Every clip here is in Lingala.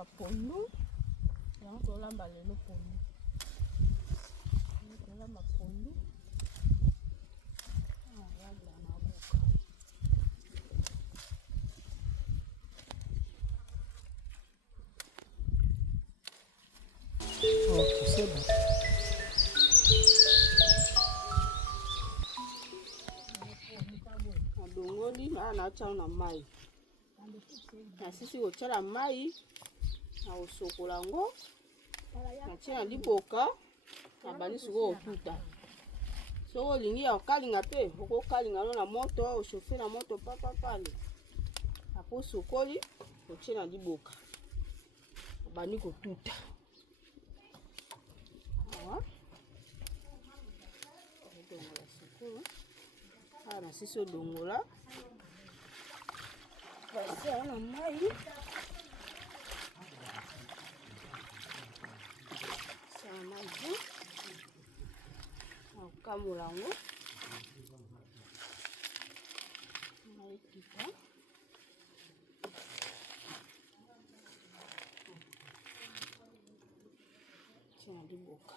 mboka pondu. Yango tolamba lelo pondu. Tolamba pondu. Yabla na boka. Ok, c'est bon. Adongoli na acha na mai. Na sisi kotiala mai na osokola ngo na tia liboka na bani siko otuta. Soko lingi ya kalinga pe oko kalinga na moto oshofe na moto papa pale. Apo sokoli otia na liboka. Bani kotuta. Dongola sokolo. Na sisi odongola. Basi na mai. Maji na ukamula ngo maikita tina liboka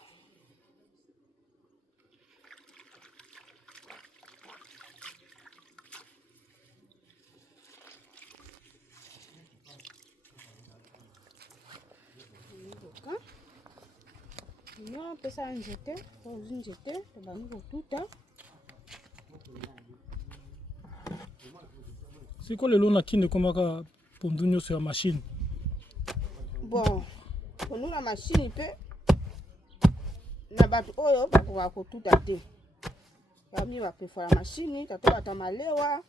Nyo pesa nzete, ozi nzete, tobani kotuta. Siko lelo na kinde komaka pondu nyonso ya machine. Bon, pondu na machine pe na bato oyo bakoka kotuta te. Bami baprefa la machine, tato bata malewa.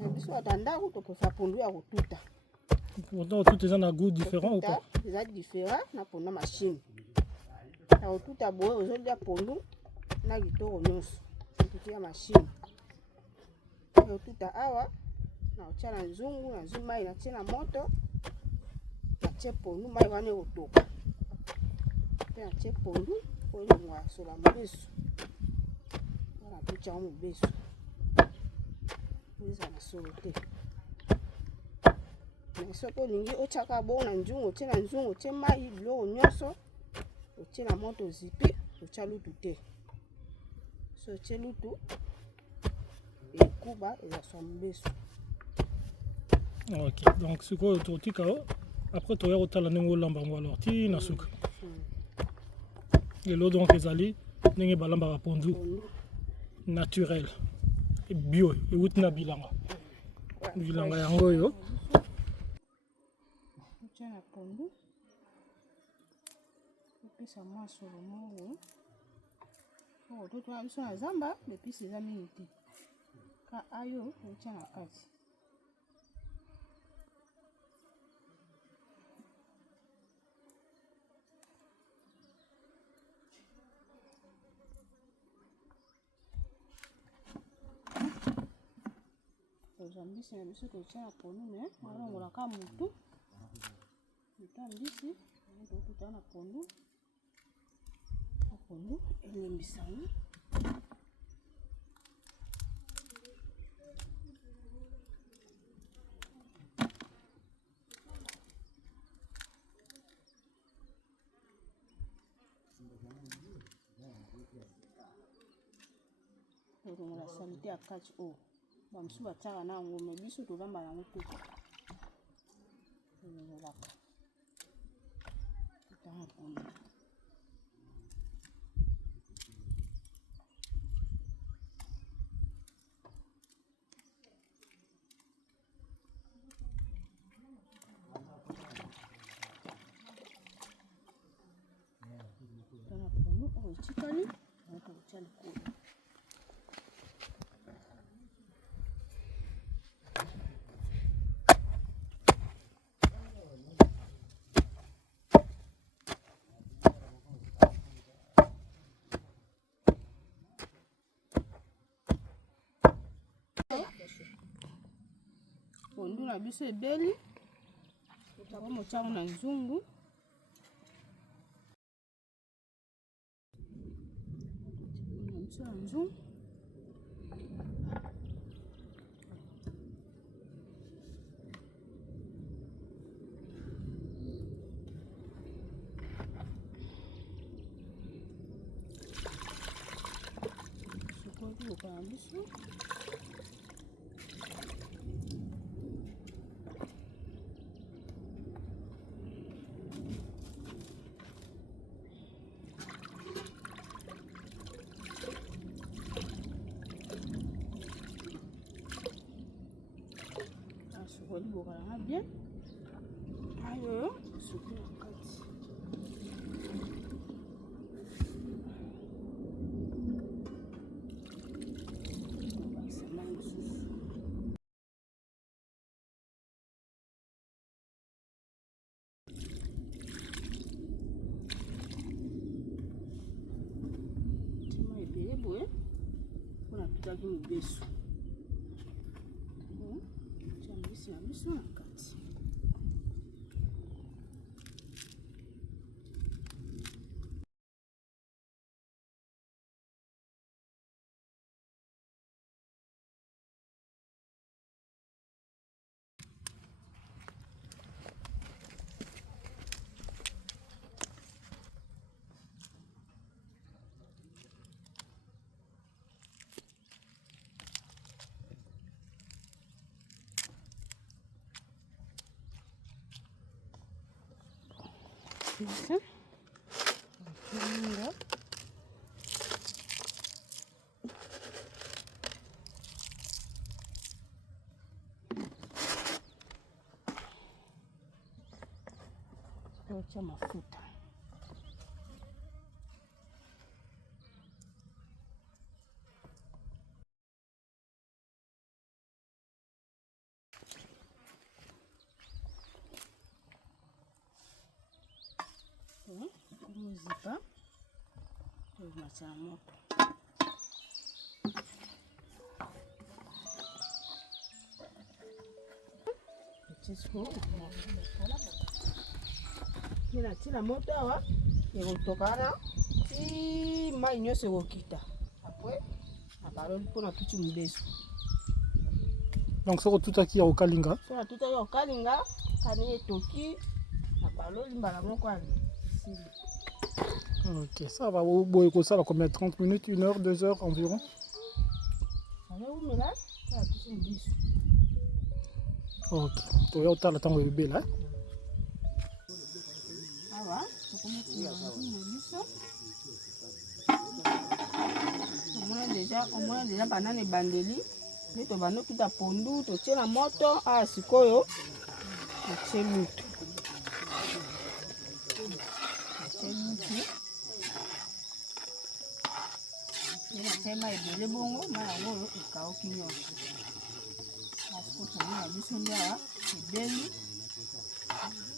Na biso bata ndako toprefa pondu ya kotuta. Pourtant tout est un goût différent ou pas? C'est différent na pondu na machine. Na kotuta boye ozolia pondu na kitoko nyonso. Kotuta ya machine. Kotuta awa na otia na nzungu na zuma ina tia na moto. Na tia pondu mai wana otoka. Pe na tia pondu po ngwa sola mbesu. Na tucha mu besu. Nza na solo te. Na soko lingi ochaka bo na nzungu otia na nzungu otia mai biloko nyonso. Otie na moto zipi, otia lutu te. So otie lutu, ekuba ezaswa mbesu. Ok, donc ce qu'on totika après tu as otala nengo lamba ngo alors ti na suka. Et l'eau donc ezali nenge balamba ba pondu naturel et bio et utna bilanga. Bilanga yango yo. Otia na pondu. Pesa mwa solo moko. Oh, toto na biso na zamba, lepisi eza mingi te. Ka ayo otia na kati. Ozambisi na biso totia na pondu me, alongola ka mutu. Otambisi, totuta na pondu. Pondu elembisana. La salite à kati o. Bamsu batiaka na yango me biso tozamba yango te. Elaka. Totanga pondu. Chikani, on tient le coup. Pondu na biso ebeli. Tutakomo mochano na nzungu. Nzungu. na biso. Asukoli bokala bien. Ayo, sukula kati. On a tout à fait le beso. Tiens, ici, la mission à 4. Isso. Tocha mafuta. Kuzipa tunacha moto. Tina moto awa ekotokana ti mai nyonso ekokita apres nabaloli mpona tuti mobeso. Donc soko tutaki ya kokalinga, soko tutaki ya kokalinga kani etoki nabaloli mbala moko ali. Ok, ça va. Boy, ça va combien? 30 minutes, 1 heure, 2 heures environ? Ok, tu vas au temps de bébé là. On a déjà banane bandeli. Nous to bano kita pondu to tshela moto sikoyo to tshela tema ebele bongo mala ngolo ekauki nyonso. Asiko tona biso ndia ebeli.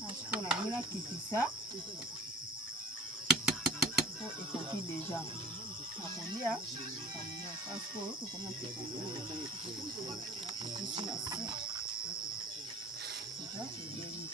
Asiko na ngina kitisa. Po ekoki deja. Akolia kamia asiko tokona kitisa. Ici na se. Deja ebeli.